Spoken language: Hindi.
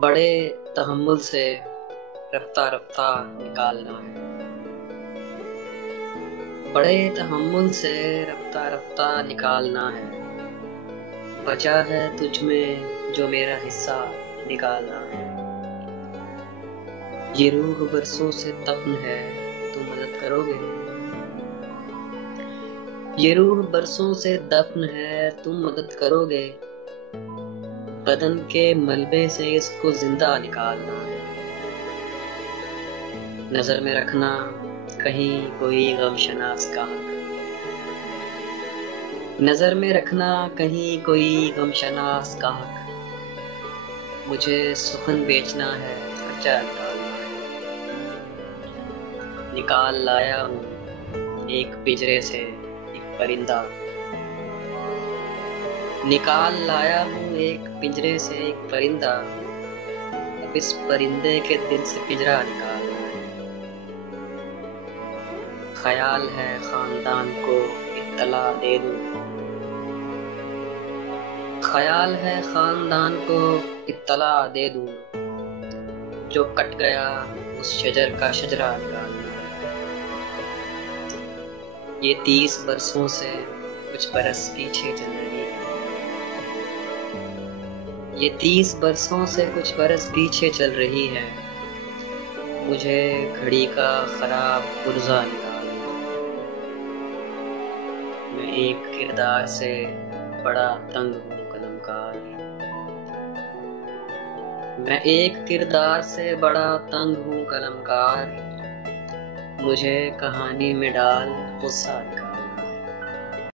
बड़े तहम्मुल से रफ्ता रफ्ता निकालना है। बड़े तहम्मुल से रफ्ता रफ्ता निकालना है। बचा है तुझ में जो मेरा हिस्सा निकालना है। ये रूह बरसों से दफन है, तुम मदद करोगे? ये रूह बरसों से दफन है, तुम मदद करोगे? बदन के मलबे से इसको जिंदा निकालना है। नजर में रखना कहीं कोई गमशनास का हक। नजर में रखना कहीं कोई गमशनास का हक। मुझे सुखन बेचना है, खर्चा निकालना है। निकाल लाया हूँ एक पिंजरे से एक परिंदा। निकाल लाया हूँ एक पिंजरे से एक परिंदा। अब इस परिंदे के दिल से पिंजरा निकालना है। ख्याल है खानदान को इत्तला दे दूं। ख्याल है खानदान को इत्तला दे दूं। जो कट गया उस शजर का शजरा निकालना है। ये 30 बरसों से कुछ बरस पीछे चल रही है। ये 30 बरसों से कुछ बरस पीछे चल रही है। मुझे घड़ी का खराब पुर्जा निकालना। मैं एक किरदार से बड़ा तंग हूँ कलमकार। मैं एक किरदार से बड़ा तंग हूँ कलमकार। मुझे कहानी में डाल गुस्सा